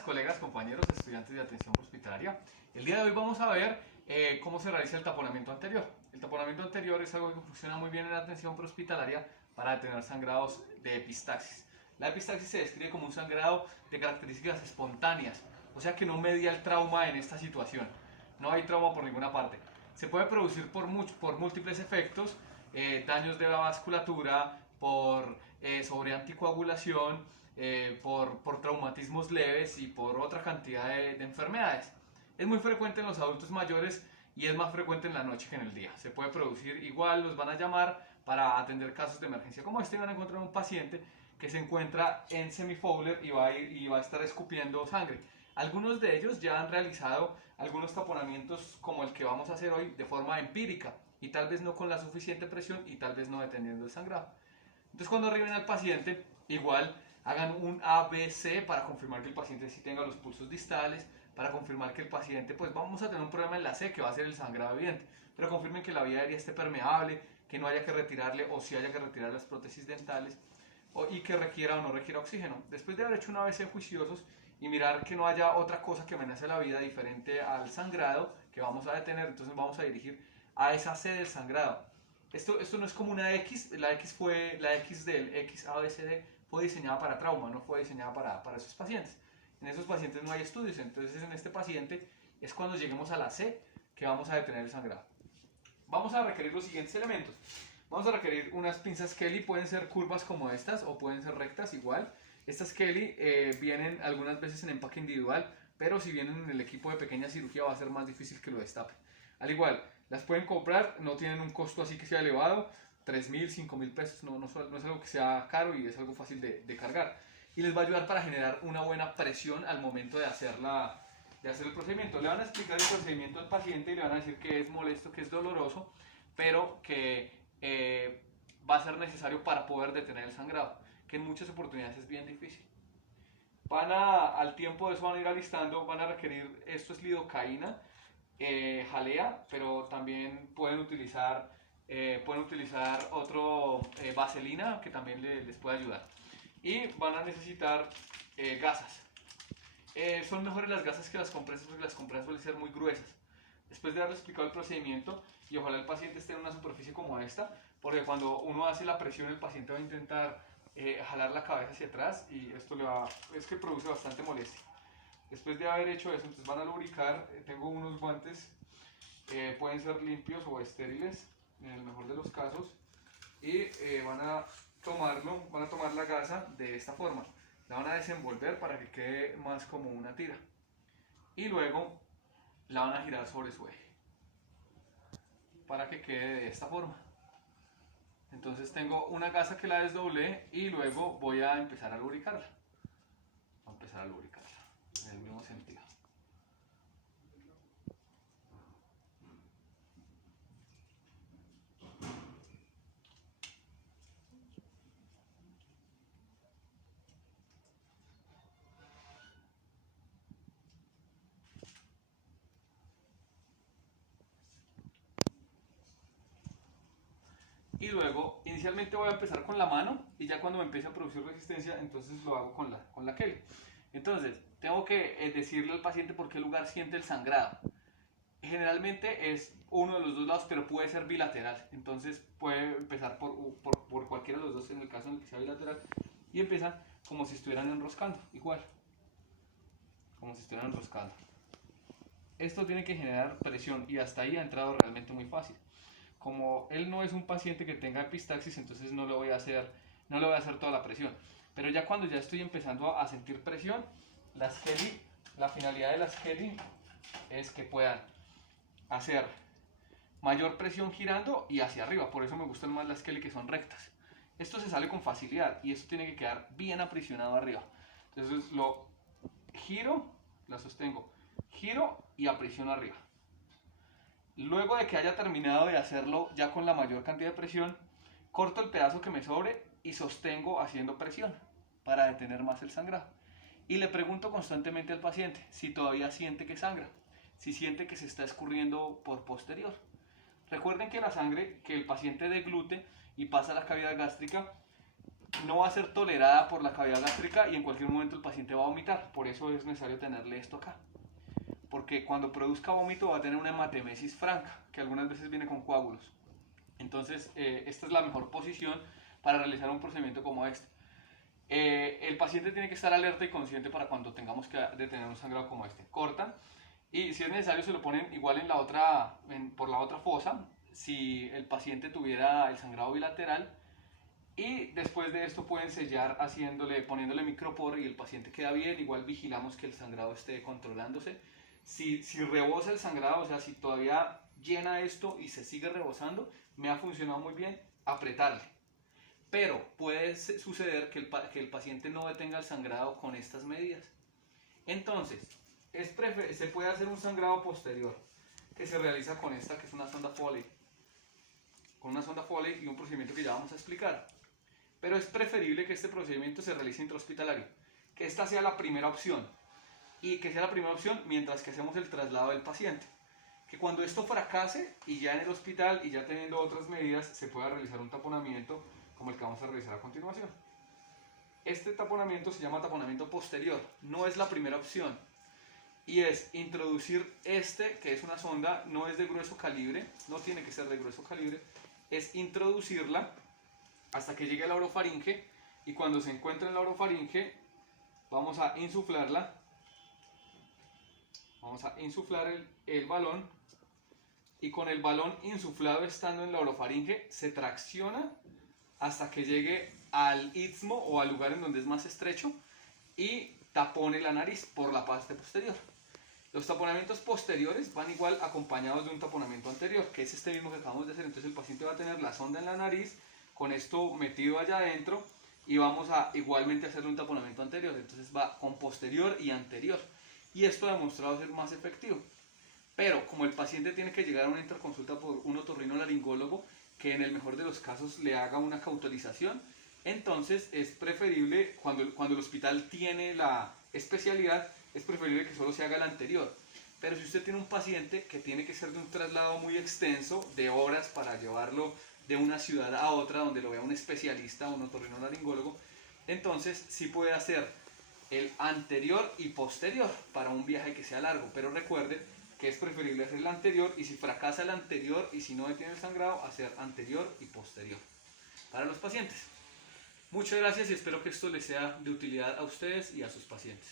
días, colegas, compañeros, estudiantes de atención hospitalaria. El día de hoy vamos a ver cómo se realiza el taponamiento anterior. El taponamiento anterior es algo que funciona muy bien en la atención prehospitalaria para detener sangrados de epistaxis. La epistaxis se describe como un sangrado de características espontáneas, o sea que no media el trauma en esta situación. No hay trauma por ninguna parte. Se puede producir por múltiples efectos, daños de la vasculatura, por sobreanticoagulación, por traumatismos leves y por otra cantidad de enfermedades. Es muy frecuente en los adultos mayores y es más frecuente en la noche que en el día. Se puede producir igual, los van a llamar para atender casos de emergencia como este. Van a encontrar un paciente que se encuentra en semifowler y va a estar escupiendo sangre. Algunos de ellos ya han realizado algunos taponamientos como el que vamos a hacer hoy de forma empírica y tal vez no con la suficiente presión y tal vez no deteniendo el sangrado. Entonces cuando arriben al paciente, igual hagan un ABC para confirmar que el paciente sí tenga los pulsos distales, para confirmar que el paciente, pues vamos a tener un problema en la C que va a ser el sangrado evidente, pero confirmen que la vía aérea esté permeable, que no haya que retirarle o si haya que retirar las prótesis dentales y que requiera o no requiera oxígeno. Después de haber hecho un ABC juiciosos y mirar que no haya otra cosa que amenace la vida diferente al sangrado que vamos a detener, entonces vamos a dirigir a esa C del sangrado. Esto no es como una X, la X del XABCD fue diseñada para trauma, no fue diseñada para esos pacientes. En esos pacientes no hay estudios, entonces en este paciente es cuando lleguemos a la C que vamos a detener el sangrado. Vamos a requerir los siguientes elementos. Vamos a requerir unas pinzas Kelly, pueden ser curvas como estas o pueden ser rectas igual. Estas Kelly vienen algunas veces en empaque individual, pero si vienen en el equipo de pequeña cirugía va a ser más difícil que lo destapen. Al igual, las pueden comprar, no tienen un costo así que sea elevado, 3.000, 5.000 pesos, no es algo que sea caro y es algo fácil de cargar. Y les va a ayudar para generar una buena presión al momento de hacer el procedimiento. Le van a explicar el procedimiento al paciente y le van a decir que es molesto, que es doloroso, pero que va a ser necesario para poder detener el sangrado, que en muchas oportunidades es bien difícil. Al tiempo de eso van a ir alistando, van a requerir, esto es lidocaína, jalea, pero también pueden utilizar otro vaselina que también les puede ayudar. Y van a necesitar gasas. Son mejores las gasas que las compresas porque las compresas suelen ser muy gruesas. Después de haberles explicado el procedimiento, y ojalá el paciente esté en una superficie como esta, porque cuando uno hace la presión el paciente va a intentar jalar la cabeza hacia atrás y esto es que produce bastante molestia. Después de haber hecho eso, entonces van a lubricar. Tengo unos guantes, pueden ser limpios o estériles, en el mejor de los casos, y van a tomar la gasa de esta forma, la van a desenvolver para que quede más como una tira, y luego la van a girar sobre su eje, para que quede de esta forma. Entonces tengo una gasa que la desdoblé y luego voy a empezar a lubricarla. Voy a empezar a lubricarla en el mismo sentido. Y luego, inicialmente voy a empezar con la mano y ya cuando me empiece a producir resistencia, entonces lo hago con la Kelly. Entonces, tengo que decirle al paciente por qué lugar siente el sangrado. Generalmente es uno de los dos lados, pero puede ser bilateral. Entonces puede empezar por cualquiera de los dos en el caso en el que sea bilateral. Y empiezan como si estuvieran enroscando, igual. Como si estuvieran enroscando. Esto tiene que generar presión y hasta ahí ha entrado realmente muy fácil. Como él no es un paciente que tenga epistaxis, entonces no le voy a hacer toda la presión. Pero ya cuando ya estoy empezando a sentir presión, las Kelly, la finalidad de las Kelly es que puedan hacer mayor presión girando y hacia arriba. Por eso me gustan más las Kelly que son rectas. Esto se sale con facilidad y esto tiene que quedar bien aprisionado arriba. Entonces lo giro, la sostengo, giro y aprisiono arriba. Luego de que haya terminado de hacerlo ya con la mayor cantidad de presión, corto el pedazo que me sobre y sostengo haciendo presión para detener más el sangrado. Y le pregunto constantemente al paciente si todavía siente que sangra, si siente que se está escurriendo por posterior. Recuerden que la sangre que el paciente deglute y pasa a la cavidad gástrica no va a ser tolerada por la cavidad gástrica y en cualquier momento el paciente va a vomitar. Por eso es necesario tenerle esto acá. Porque cuando produzca vómito va a tener una hematemesis franca, que algunas veces viene con coágulos. Entonces, esta es la mejor posición para realizar un procedimiento como este. El paciente tiene que estar alerta y consciente para cuando tengamos que detener un sangrado como este. Cortan y si es necesario se lo ponen igual en la otra, por la otra fosa, si el paciente tuviera el sangrado bilateral. Y después de esto pueden sellar poniéndole micropor y el paciente queda bien. Igual vigilamos que el sangrado esté controlándose. Si rebosa el sangrado, o sea, si todavía llena esto y se sigue rebosando, me ha funcionado muy bien apretarle. Pero puede suceder que el paciente no detenga el sangrado con estas medidas. Entonces, se puede hacer un sangrado posterior que se realiza con esta, que es una sonda Foley. Con una sonda Foley y un procedimiento que ya vamos a explicar. Pero es preferible que este procedimiento se realice intrahospitalario, que esta sea la primera opción y que sea la primera opción mientras que hacemos el traslado del paciente. Que cuando esto fracase y ya en el hospital y ya teniendo otras medidas se pueda realizar un taponamiento como el que vamos a realizar a continuación. Este taponamiento se llama taponamiento posterior, no es la primera opción y es introducir que es una sonda, no es de grueso calibre, no tiene que ser de grueso calibre, es introducirla hasta que llegue a la orofaringe y cuando se encuentre en la orofaringe vamos a insuflarla, vamos a insuflar el balón y con el balón insuflado estando en la orofaringe se tracciona hasta que llegue al istmo o al lugar en donde es más estrecho y tapone la nariz por la parte posterior. Los taponamientos posteriores van igual acompañados de un taponamiento anterior, que es este mismo que acabamos de hacer. Entonces el paciente va a tener la sonda en la nariz con esto metido allá adentro y vamos a igualmente hacerle un taponamiento anterior. Entonces va con posterior y anterior. Y esto ha demostrado ser más efectivo. Pero como el paciente tiene que llegar a una interconsulta por un otorrinolaringólogo que en el mejor de los casos le haga una cauterización, entonces es preferible, cuando el hospital tiene la especialidad, es preferible que solo se haga el anterior. Pero si usted tiene un paciente que tiene que ser de un traslado muy extenso, de horas para llevarlo de una ciudad a otra donde lo vea un especialista o un otorrinolaringólogo, entonces sí puede hacer el anterior y posterior para un viaje que sea largo. Pero recuerde que es preferible hacer el anterior y si fracasa el anterior y si no detiene el sangrado, hacer anterior y posterior para los pacientes. Muchas gracias y espero que esto les sea de utilidad a ustedes y a sus pacientes.